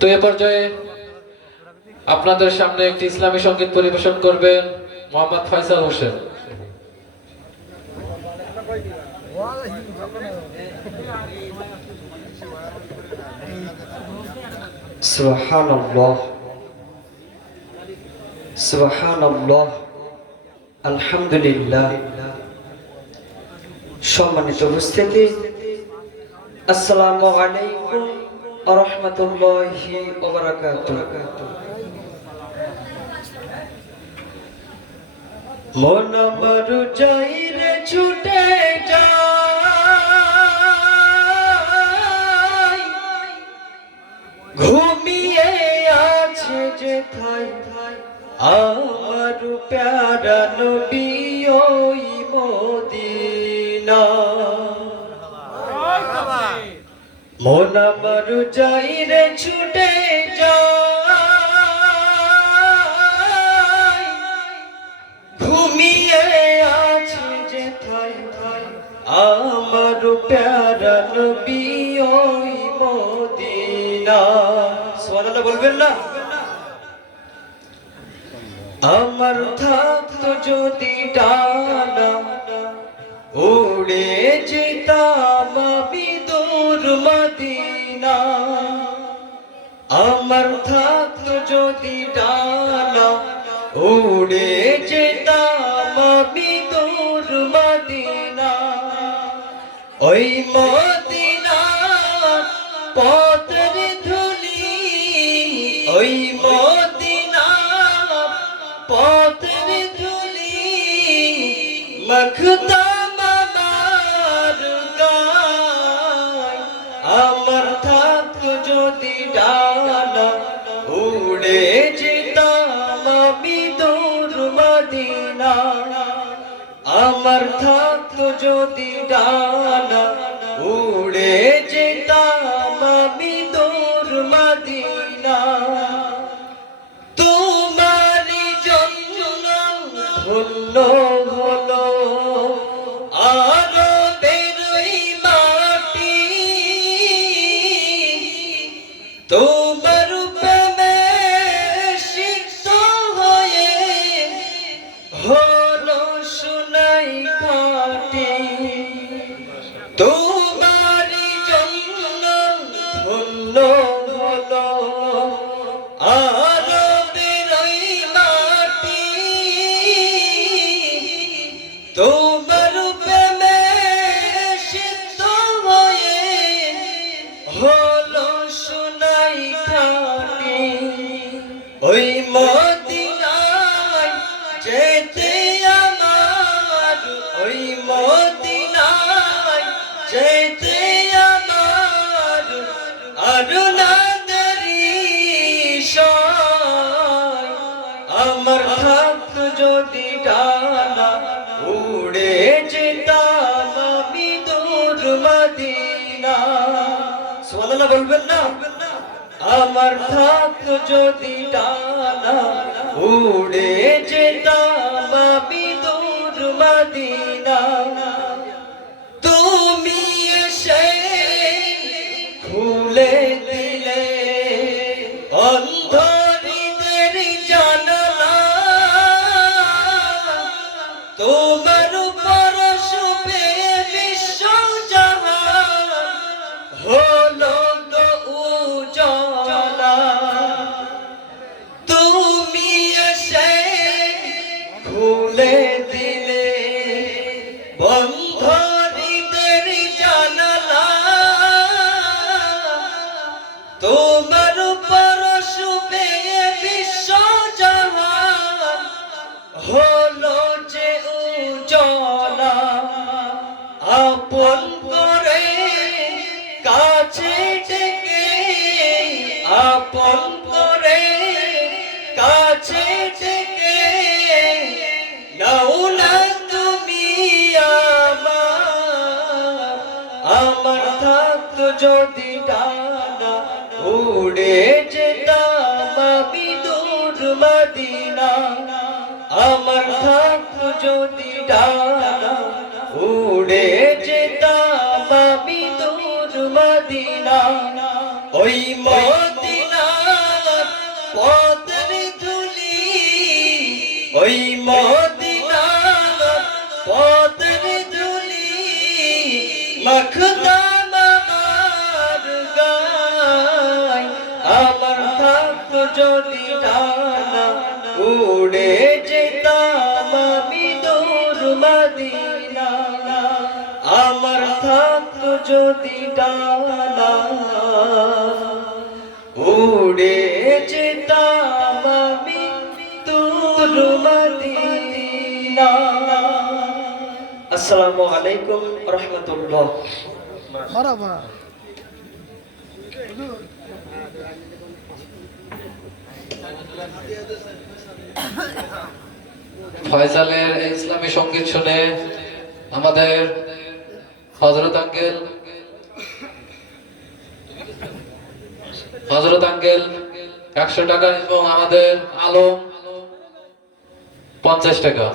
তো এ পর্যায়ে আপনাদের সামনে একটি ইসলামী সঙ্গীত পরিবেশন করবেন মোহাম্মদ ফয়সাল হোসেন। সুবহানাল্লাহ সুবহানাল্লাহ আলহামদুলিল্লাহ। সম্মানিত উপস্থিতি, আসসালামু আলাইকুম ওয়া রাহমাতুল্লাহি ওয়া বারাকাতুহু। মন আমার চাইরে ছুটে যায়, ঘুমিয়ে আছে যেথায় আমার প্যারা নবী ওই মদিনা। মন আমার চাইরে ছুটে যায়, ঘুমিয়ে আছে যেথায় আমার প্যারা নবী ওই মদিনা। সুবহানাল্লাহ বলবেন না? আমার থাকতো যদি ডানা, উড়ে যেতাম আমি দূর মদিনা। আমার থাকতো যদি ডানা, উড়ে যেতাম আমি দূর মদিনা। ওই মদিনা পথের ধুলি, ওই মদিনা পথের ধুলি মাখতাম আমার গায়। আমার থাকতো যদি ডানা, উড়ে যেতাম আমি দূর মদিনা। আমার থাকতো যদি ডানা, উড়ে যেতাম আমি দূর মদিনা। তোমারই জন্য ধন্য হলো আরবের ওই মাটি, তোমার প্রেমে সিক্ত হয়ে হলো সোনাই খাঁটি। তোমারই জন্য ধন্য হলো আরবের ওই মাটি, তোমার প্রেমে সিক্ত হয়ে হলো সোনাই খাঁটি। ওই মদিনায় যেতে আমার, ওই মদিনায় যেতে আমার আরো না দেরি সয়। আমার থাকতো যদি ডানা, উড়ে যেতাম আমি দূর মদিনা। সুবহানাল্লাহ বলবেন না? আমার থাকতো যদি ডানা, উড়ে যেতাম আমি দূর মদিনা। তুমি এসে খুলে দিলে অন্ধকারের জানালা, তোমার পরশ পেয়ে বিশ্ব জাহান হলো তো উজালা। তুমি এসে খুলে দিলে বন্ধ হৃদের জানালা, তোমার পরশ পেয়ে বিশ্ব জাহান হলো যে উজালা। আপন করে কাছে ডেকে, আপন করে কাছে ডেকে নাও না তুমি আমার। আমার থাকতো যদি ডানা, উড়ে যেতাম আমি দূর মদিনা। আমার থাকতো যদি ডানা, উড়ে যেতাম আমি দূর মদিনা। ওই মদিনা যদি ডানা উড়ে যেতাম আমি দূর মদিনা আমার থাকতো যদি ডানা উড়ে যেতাম আমি দূর মদিনা আসসালামু আলাইকুম রাহমাতুল্লাহ মারহাবা ফয়সালের এই ইসলামী সঙ্গীত শুনে আমাদের হযরত আঙ্কেল 100 টাকা এবং আমাদের আলম 50 টাকা।